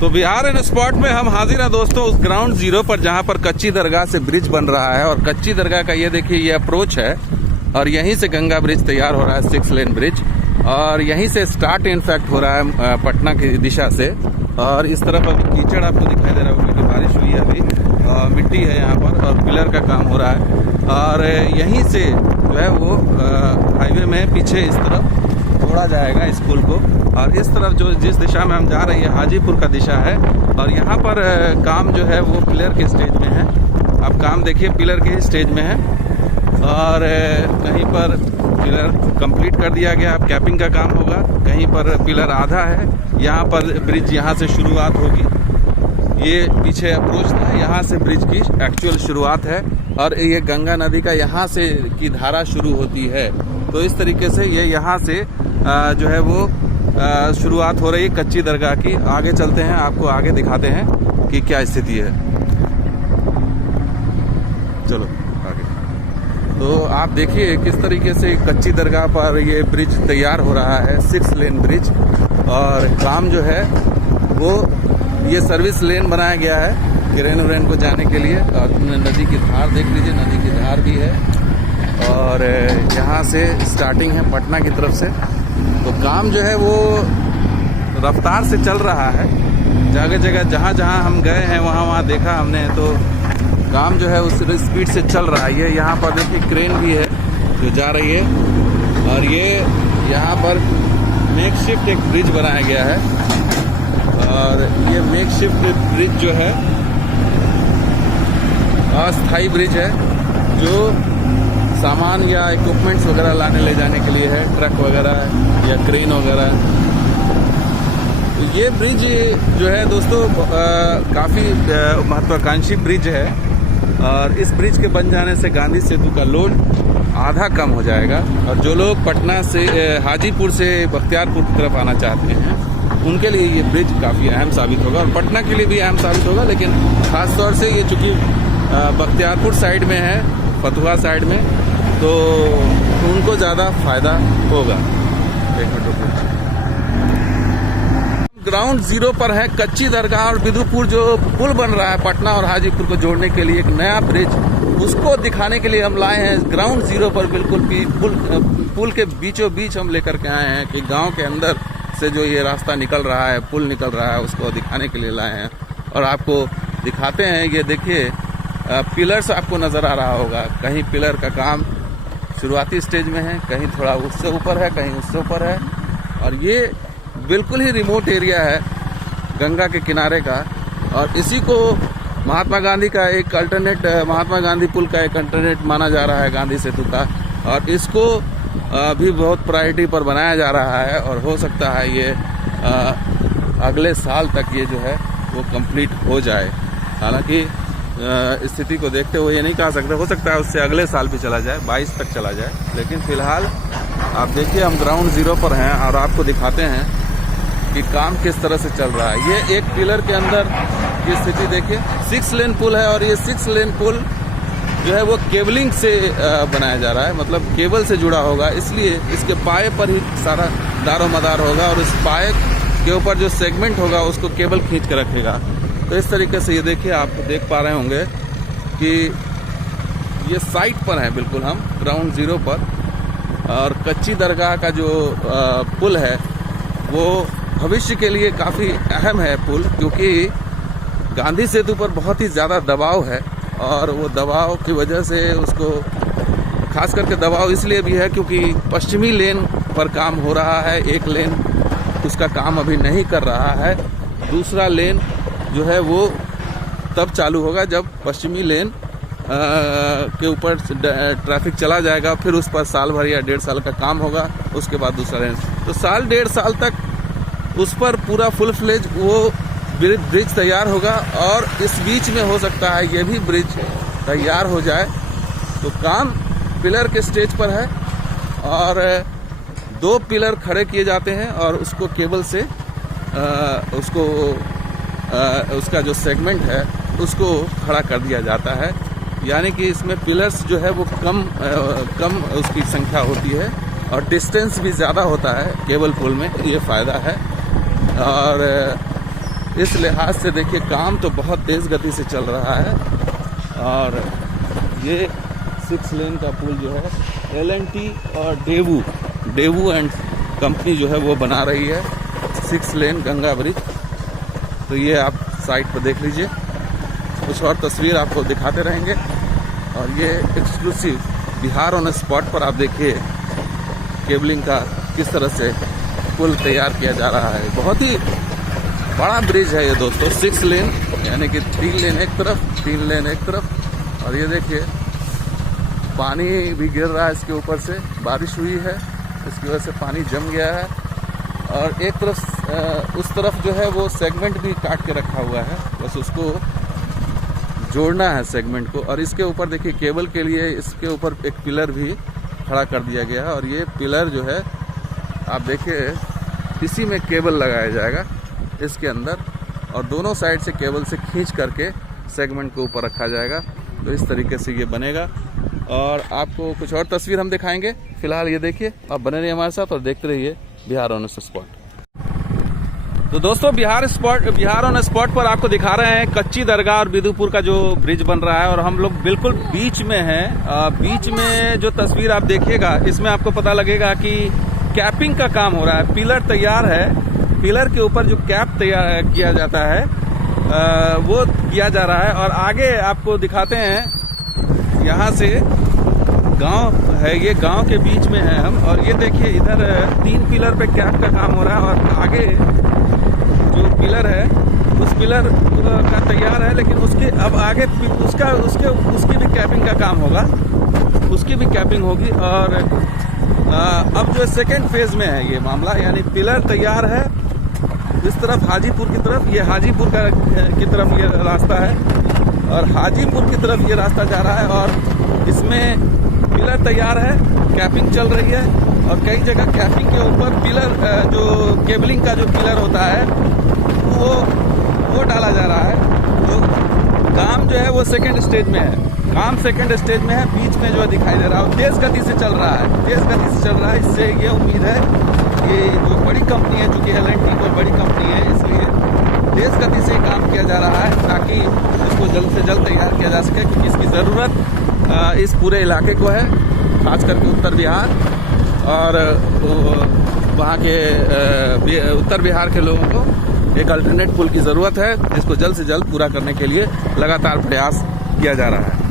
तो बिहार इन स्पॉट में हम हाजिर हैं दोस्तों उस ग्राउंड जीरो पर जहां पर कच्ची दरगाह से ब्रिज बन रहा है। और कच्ची दरगाह का ये देखिए ये अप्रोच है और यहीं से गंगा ब्रिज तैयार हो रहा है, 6 लेन ब्रिज। और यहीं से स्टार्ट इनफैक्ट हो रहा है पटना की दिशा से। और इस तरफ अभी कीचड़ आपको दिखाई दे रहा होगा क्योंकि बारिश हुई है अभी, मिट्टी है यहाँ पर और पिलर का काम हो रहा है। और यहीं से जो है वो हाईवे में पीछे इस तरफ जोड़ा जाएगा स्कूल को। और इस तरफ जो जिस दिशा में हम जा रहे हैं हाजीपुर का दिशा है। और यहाँ पर काम जो है वो पिलर के स्टेज में है। आप काम देखिए पिलर के स्टेज में है। और कहीं पर पिलर कंप्लीट कर दिया गया, अब कैपिंग का काम होगा। कहीं पर पिलर आधा है, यहाँ पर ब्रिज यहाँ से शुरुआत होगी। ये पीछे अप्रोच था, यहाँ से ब्रिज की एक्चुअल शुरुआत है। और ये गंगा नदी का यहाँ से की धारा शुरू होती है। तो इस तरीके से ये यहाँ से जो है वो शुरुआत हो रही है कच्ची दरगाह की। आगे चलते हैं, आपको आगे दिखाते हैं कि क्या स्थिति है। चलो आगे। तो आप देखिए किस तरीके से कच्ची दरगाह पर ये ब्रिज तैयार हो रहा है, 6 लेन ब्रिज। और काम जो है वो ये सर्विस लेन बनाया गया है क्रेन व्रेन को जाने के लिए। और नदी की धार देख लीजिए, नदी की धार भी है। और यहाँ से स्टार्टिंग है पटना की तरफ से। तो काम जो है वो रफ्तार से चल रहा है। जगह जगह जहाँ जहाँ हम गए हैं वहाँ देखा हमने, तो काम जो है उस स्पीड से चल रहा है। ये यहाँ पर देखिए क्रेन भी है जो जा रही है। और ये यहाँ पर मेकशिफ्ट एक ब्रिज बनाया गया है। और ये मेकशिफ्ट ब्रिज जो है अस्थाई ब्रिज है, जो सामान या इक्विपमेंट्स वगैरह लाने ले जाने के लिए है, ट्रक वगैरह या क्रेन वगैरह। तो ये ब्रिज जो है दोस्तों काफ़ी महत्वाकांक्षी ब्रिज है। और इस ब्रिज के बन जाने से गांधी सेतु का लोड आधा कम हो जाएगा। और जो लोग पटना से हाजीपुर से बख्तियारपुर की तरफ आना चाहते हैं उनके लिए ये ब्रिज काफ़ी अहम साबित होगा। और पटना के लिए भी अहम साबित होगा, लेकिन ख़ास तौर से ये चूँकि बख्तियारपुर साइड में है, फतुहा साइड में, तो उनको ज़्यादा फायदा होगा। एक मिनट रुकिए। ग्राउंड जीरो पर है कच्ची दरगाह और बिदुपुर जो पुल बन रहा है पटना और हाजीपुर को जोड़ने के लिए, एक नया ब्रिज, उसको दिखाने के लिए हम लाए हैं ग्राउंड जीरो पर। बिल्कुल पुल के बीचों बीच हम लेकर के आए हैं कि गांव के अंदर से जो ये रास्ता निकल रहा है, पुल निकल रहा है, उसको दिखाने के लिए लाए हैं। और आपको दिखाते हैं, ये देखिए पिलर्स आपको नज़र आ रहा होगा। कहीं पिलर का काम शुरुआती स्टेज में है, कहीं थोड़ा उससे ऊपर है, कहीं उससे ऊपर है। और ये बिल्कुल ही रिमोट एरिया है गंगा के किनारे का। और इसी को महात्मा गांधी का एक अल्टरनेट, महात्मा गांधी पुल का एक अल्टरनेट माना जा रहा है गांधी सेतु का। और इसको भी बहुत प्रायोरिटी पर बनाया जा रहा है। और हो सकता है ये अगले साल तक ये जो है वो कंप्लीट हो जाए। हालांकि स्थिति को देखते हुए ये नहीं कह सकते, हो सकता है उससे अगले साल भी चला जाए, 22 तक चला जाए। लेकिन फिलहाल आप देखिए हम ग्राउंड जीरो पर हैं और आपको दिखाते हैं कि काम किस तरह से चल रहा है। ये एक पिलर के अंदर की स्थिति देखिए, 6 लेन पुल है। और ये 6 लेन पुल जो है वो केबलिंग से बनाया जा रहा है, मतलब केबल से जुड़ा होगा, इसलिए इसके पाए पर ही सारा दारो मदार होगा। और इस पाए के ऊपर जो सेगमेंट होगा उसको केबल खींच के रखेगा। तो इस तरीके से ये देखिए, आप देख पा रहे होंगे कि ये साइट पर है बिल्कुल हम ग्राउंड जीरो पर। और कच्ची दरगाह का जो पुल है वो भविष्य के लिए काफ़ी अहम है पुल, क्योंकि गांधी सेतु पर बहुत ही ज़्यादा दबाव है। और वो दबाव की वजह से उसको, खास करके दबाव इसलिए भी है क्योंकि पश्चिमी लेन पर काम हो रहा है। एक लेन उसका काम अभी नहीं कर रहा है, दूसरा लेन जो है वो तब चालू होगा जब पश्चिमी लेन के ऊपर ट्रैफिक चला जाएगा। फिर उस पर साल भर या 1.5 साल का काम होगा, उसके बाद दूसरा लेन। तो साल 1.5 साल तक उस पर पूरा फुल फ्लेज वो ब्रिज तैयार होगा। और इस बीच में हो सकता है ये भी ब्रिज तैयार हो जाए। तो काम पिलर के स्टेज पर है और 2 पिलर खड़े किए जाते हैं और उसको केबल से उसका जो सेगमेंट है उसको खड़ा कर दिया जाता है। यानी कि इसमें पिलर्स जो है वो कम उसकी संख्या होती है और डिस्टेंस भी ज़्यादा होता है केबल पुल में, ये फ़ायदा है। और इस लिहाज से देखिए काम तो बहुत तेज़ गति से चल रहा है। और ये 6 लेन का पुल जो है L&T और डेवू एंड कंपनी जो है वो बना रही है 6 लेन गंगा ब्रिज। तो ये आप साइट पर देख लीजिए, कुछ और तस्वीर आपको दिखाते रहेंगे। और ये एक्सक्लूसिव बिहार ऑन स्पॉट पर आप देखिए केबलिंग का किस तरह से पुल तैयार किया जा रहा है। बहुत ही बड़ा ब्रिज है ये दोस्तों, 6 लेन यानी कि 3 लेन एक तरफ 3 लेन एक तरफ। और ये देखिए पानी भी गिर रहा है इसके ऊपर से, बारिश हुई है इसकी वजह से पानी जम गया है। और एक तरफ उस तरफ जो है वो सेगमेंट भी काट के रखा हुआ है, बस उसको जोड़ना है सेगमेंट को। और इसके ऊपर देखिए केबल के लिए इसके ऊपर एक पिलर भी खड़ा कर दिया गया है। और ये पिलर जो है आप देखिए इसी में केबल लगाया जाएगा इसके अंदर, और दोनों साइड से केबल से खींच करके सेगमेंट को ऊपर रखा जाएगा। तो इस तरीके से ये बनेगा। और आपको कुछ और तस्वीर हम दिखाएंगे। फिलहाल ये देखिए, आप बने रहिए हमारे साथ और देखते रहिए बिहार ऑन स्पॉट। तो दोस्तों बिहार ऑन स्पॉट पर आपको दिखा रहे हैं कच्ची दरगाह और बिदुपुर का जो ब्रिज बन रहा है। और हम लोग बिल्कुल बीच में हैं। बीच में जो तस्वीर आप देखिएगा इसमें आपको पता लगेगा कि कैपिंग का काम हो रहा है। पिलर तैयार है, पिलर के ऊपर जो कैप तैयार किया जाता है वो किया जा रहा है। और आगे आपको दिखाते हैं, यहाँ से गांव है, ये गांव के बीच में है हम। और ये देखिए इधर 3 पिलर पे कैप का काम हो रहा है। और आगे जो पिलर है उस पिलर का तैयार है, लेकिन उसके अब आगे उसकी भी कैपिंग का काम होगा, उसकी भी कैपिंग होगी। और अब जो सेकेंड फेज में है ये मामला, यानी पिलर तैयार है इस तरफ हाजीपुर की तरफ, ये हाजीपुर की तरफ ये रास्ता है और हाजीपुर की तरफ ये रास्ता जा रहा है। और इसमें पिलर तैयार है, कैपिंग चल रही है। और कई जगह कैपिंग के ऊपर पिलर जो केबलिंग का जो पिलर होता है वो डाला जा रहा है। तो काम जो है वो सेकेंड स्टेज में है, काम सेकेंड स्टेज में है। बीच में जो है दिखाई दे रहा है तेज गति से चल रहा है, तेज गति से चल रहा है। इससे ये उम्मीद है ये जो बड़ी कंपनी है, चूंकि L&T कोई बड़ी कंपनी है, इसलिए तेज गति से काम किया जा रहा है ताकि इसको जल्द से जल्द तैयार किया जा सके। क्योंकि इसकी ज़रूरत इस पूरे इलाके को है, खास करके उत्तर बिहार और वहाँ के उत्तर बिहार के लोगों को एक अल्टरनेट पुल की ज़रूरत है, जिसको जल्द से जल्द पूरा करने के लिए लगातार प्रयास किया जा रहा है।